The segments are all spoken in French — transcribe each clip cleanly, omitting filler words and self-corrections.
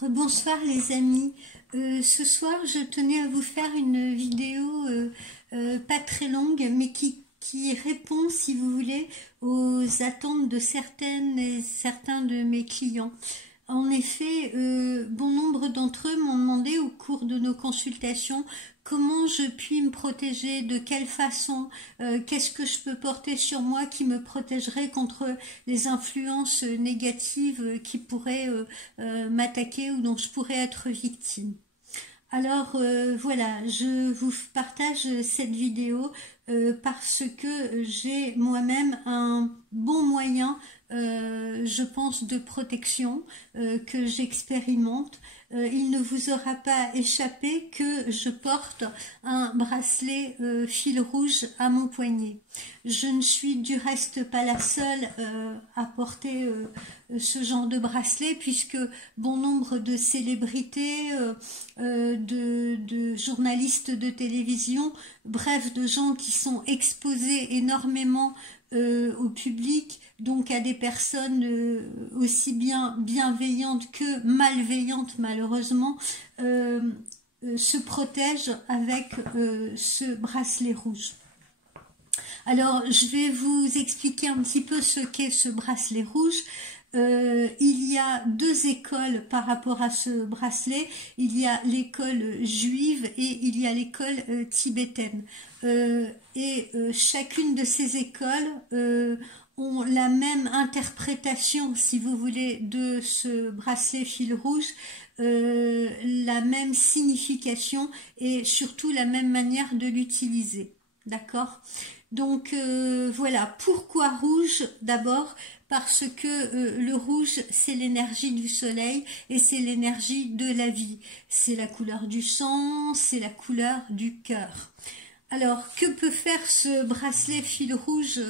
Rebonsoir les amis. Ce soir, je tenais à vous faire une vidéo pas très longue, mais qui répond, si vous voulez, aux attentes de certaines et certains de mes clients. En effet, bon nombre d'entre eux m'ont demandé au cours de nos consultations comment je puis me protéger, de quelle façon, qu'est-ce que je peux porter sur moi qui me protégerait contre les influences négatives qui pourraient m'attaquer ou dont je pourrais être victime. Alors voilà, je vous partage cette vidéo parce que j'ai moi-même un bon moyen, je pense, de protection que j'expérimente. Il ne vous aura pas échappé que je porte un bracelet fil rouge à mon poignet. Je ne suis du reste pas la seule à porter ce genre de bracelet, puisque bon nombre de célébrités, de journalistes de télévision, bref, de gens qui sont exposés énormément au public, donc à des personnes aussi bien bienveillantes que malveillantes malheureusement, se protègent avec ce bracelet rouge. Alors je vais vous expliquer un petit peu ce qu'est ce bracelet rouge. Il y a deux écoles par rapport à ce bracelet. Il y a l'école juive et il y a l'école tibétaine. Chacune de ces écoles ont la même interprétation, si vous voulez, de ce bracelet fil rouge, la même signification et surtout la même manière de l'utiliser. D'accord ? Donc voilà, pourquoi rouge? D'abord parce que le rouge, c'est l'énergie du soleil et c'est l'énergie de la vie. C'est la couleur du sang, c'est la couleur du cœur. Alors, que peut faire ce bracelet fil rouge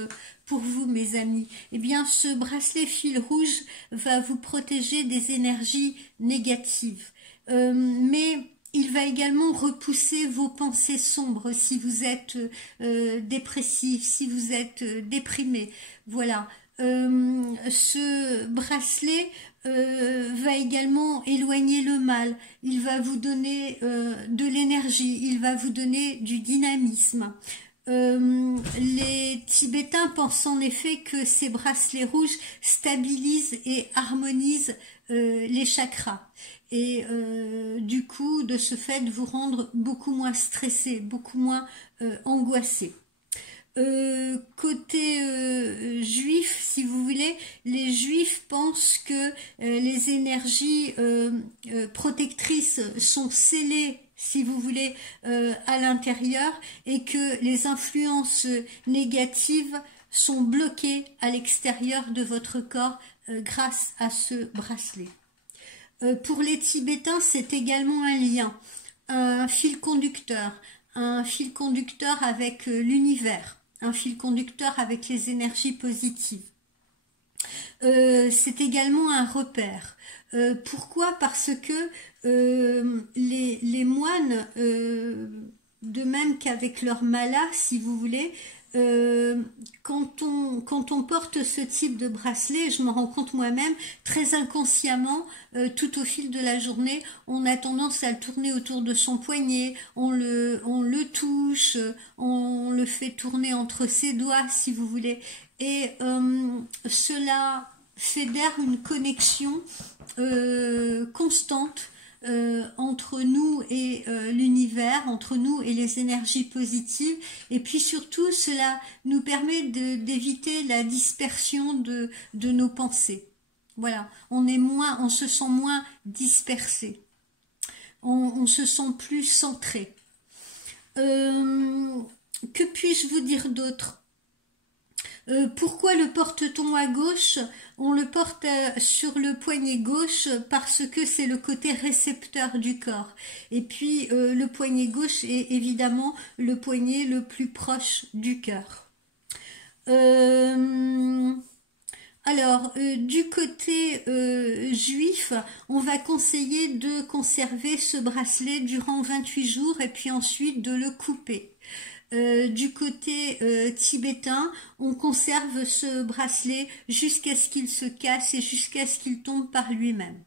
pour vous, mes amis? Eh bien, ce bracelet fil rouge va vous protéger des énergies négatives. Mais il va également repousser vos pensées sombres si vous êtes dépressif, si vous êtes déprimé. Voilà. Ce bracelet va également éloigner le mal. Il va vous donner de l'énergie, il va vous donner du dynamisme. Les Tibétains pensent en effet que ces bracelets rouges stabilisent et harmonisent les chakras. Et du coup, de ce fait, vous rendre beaucoup moins stressé, beaucoup moins angoissé. Côté juif, si vous voulez, les juifs pensent que les énergies protectrices sont scellées, si vous voulez, à l'intérieur, et que les influences négatives sont bloquées à l'extérieur de votre corps grâce à ce bracelet. Pour les Tibétains, c'est également un lien, un fil conducteur avec l'univers, un fil conducteur avec les énergies positives. C'est également un repère. Pourquoi? Parce que les moines, de même qu'avec leur mala, si vous voulez, quand on porte ce type de bracelet, je me rends compte moi-même, très inconsciemment, tout au fil de la journée, on a tendance à le tourner autour de son poignet, on le touche, on le fait tourner entre ses doigts, si vous voulez, et cela fédère une connexion constante entre nous et l'univers, entre nous et les énergies positives, et puis surtout cela nous permet d'éviter la dispersion de nos pensées. Voilà, on se sent moins dispersé, on se sent plus centré. Que puis-je vous dire d'autre? Pourquoi le porte-t-on à gauche? On le porte sur le poignet gauche parce que c'est le côté récepteur du corps. Et puis le poignet gauche est évidemment le poignet le plus proche du cœur. Alors, du côté juif, on va conseiller de conserver ce bracelet durant 28 jours et puis ensuite de le couper. Du côté tibétain, on conserve ce bracelet jusqu'à ce qu'il se casse et jusqu'à ce qu'il tombe par lui-même.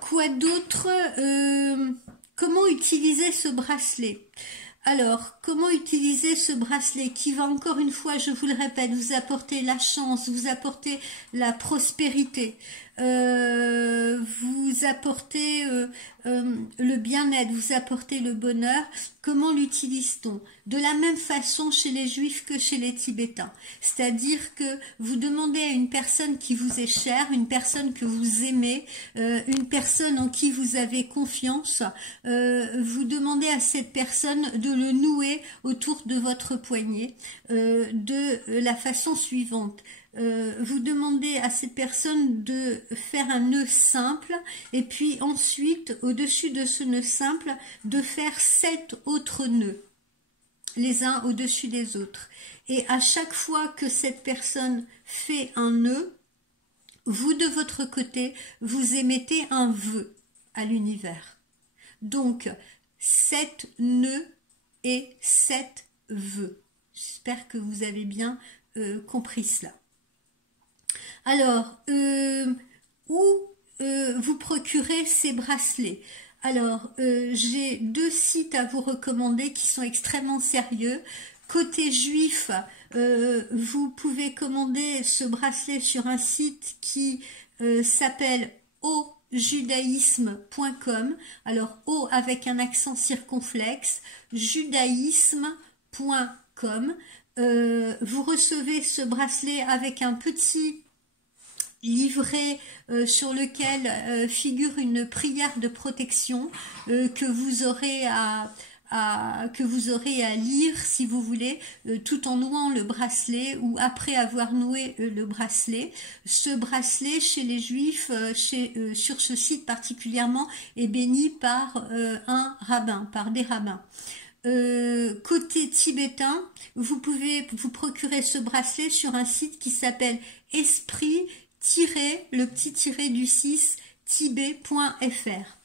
Quoi d'autre? Comment utiliser ce bracelet? Alors, comment utiliser ce bracelet qui va encore une fois, je vous le répète, vous apporter la chance, vous apporter la prospérité, vous apporter le bien-être, vous apporter le bonheur. Comment l'utilise-t-on? De la même façon chez les Juifs que chez les Tibétains. C'est-à-dire que vous demandez à une personne qui vous est chère, une personne que vous aimez, une personne en qui vous avez confiance, vous demandez à cette personne de le nouer autour de votre poignet de la façon suivante. Vous demandez à cette personne de faire un nœud simple et puis ensuite au-dessus de ce nœud simple de faire 7 autres nœuds les uns au-dessus des autres, et à chaque fois que cette personne fait un nœud, vous de votre côté vous émettez un vœu à l'univers. Donc 7 nœuds et 7 vœux. J'espère que vous avez bien compris cela. Alors, où vous procurez ces bracelets? Alors, j'ai 2 sites à vous recommander qui sont extrêmement sérieux. Côté juif, vous pouvez commander ce bracelet sur un site qui s'appelle aujudaïsme.com. Alors, O avec un accent circonflexe, judaïsme.com. Vous recevez ce bracelet avec un petit livret sur lequel figure une prière de protection que vous aurez à lire si vous voulez, tout en nouant le bracelet ou après avoir noué le bracelet. Ce bracelet chez les Juifs, sur ce site particulièrement, est béni par un rabbin, par des rabbins. Côté tibétain, vous pouvez vous procurer ce bracelet sur un site qui s'appelle esprit-le-6 tibet.fr.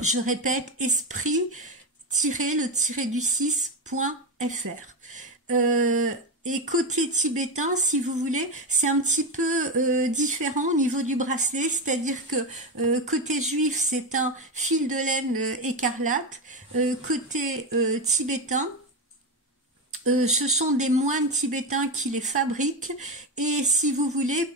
Je répète, esprit-le-6.fr. Et côté tibétain, si vous voulez, c'est un petit peu différent au niveau du bracelet, c'est-à-dire que côté juif, c'est un fil de laine écarlate. Côté tibétain, ce sont des moines tibétains qui les fabriquent, et si vous voulez,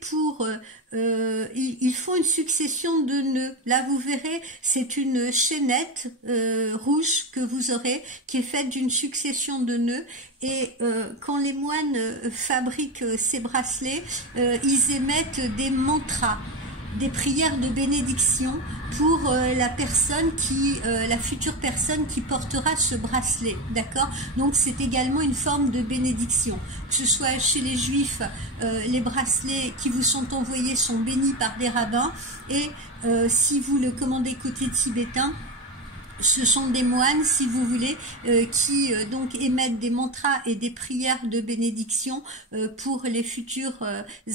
ils font une succession de nœuds. Là, vous verrez, c'est une chaînette rouge que vous aurez, qui est faite d'une succession de nœuds. Et quand les moines fabriquent ces bracelets, ils émettent des mantras, des prières de bénédiction pour la future personne qui portera ce bracelet, d'accord? Donc c'est également une forme de bénédiction. Que ce soit chez les Juifs, les bracelets qui vous sont envoyés sont bénis par des rabbins, et si vous le commandez côté tibétain, ce sont des moines, si vous voulez, qui donc émettent des mantras et des prières de bénédiction pour les futurs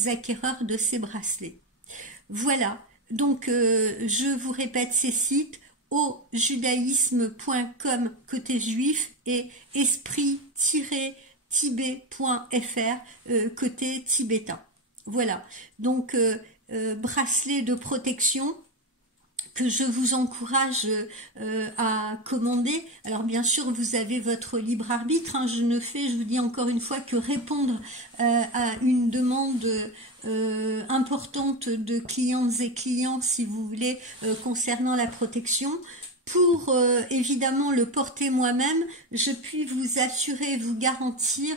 acquéreurs de ces bracelets. Voilà, donc je vous répète ces sites, aujudaïsme.com côté juif et esprit-tibet.fr côté tibétain. Voilà, donc bracelet de protection que je vous encourage à commander. Alors bien sûr, vous avez votre libre arbitre, hein. Je ne fais, je vous dis encore une fois, que répondre à une demande importante de clientes et clients, si vous voulez, concernant la protection. Pour évidemment le porter moi-même, je puis vous assurer, vous garantir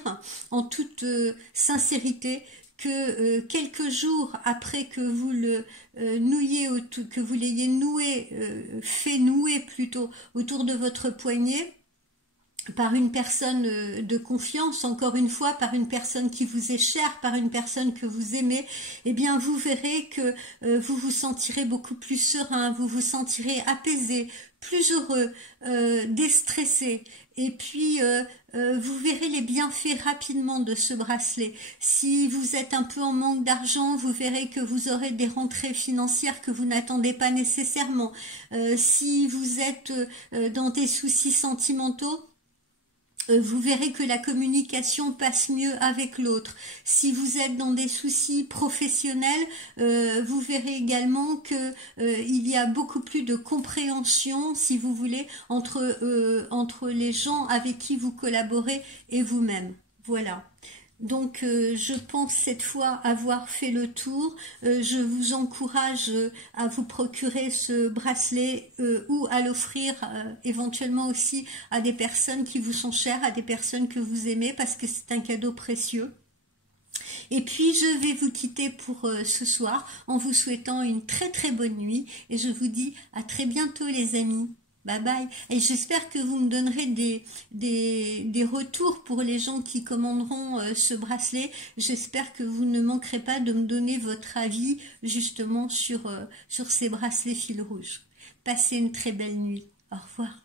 en toute sincérité que quelques jours après que vous le que vous l'ayez fait nouer plutôt autour de votre poignet, par une personne de confiance, encore une fois, par une personne qui vous est chère, par une personne que vous aimez, eh bien vous verrez que vous vous sentirez beaucoup plus serein, vous vous sentirez apaisé, plus heureux, déstressé, et puis vous verrez les bienfaits rapidement de ce bracelet. Si vous êtes un peu en manque d'argent, vous verrez que vous aurez des rentrées financières que vous n'attendez pas nécessairement. Si vous êtes dans des soucis sentimentaux, Vous verrez que la communication passe mieux avec l'autre. Si vous êtes dans des soucis professionnels, vous verrez également que il y a beaucoup plus de compréhension, si vous voulez, entre les gens avec qui vous collaborez et vous-même. Voilà. Donc je pense cette fois avoir fait le tour. Je vous encourage à vous procurer ce bracelet ou à l'offrir éventuellement aussi à des personnes qui vous sont chères, à des personnes que vous aimez, parce que c'est un cadeau précieux. Et puis je vais vous quitter pour ce soir en vous souhaitant une très très bonne nuit et je vous dis à très bientôt les amis. Bye bye. Et j'espère que vous me donnerez des retours pour les gens qui commanderont ce bracelet. J'espère que vous ne manquerez pas de me donner votre avis justement sur ces bracelets fil rouge. Passez une très belle nuit. Au revoir.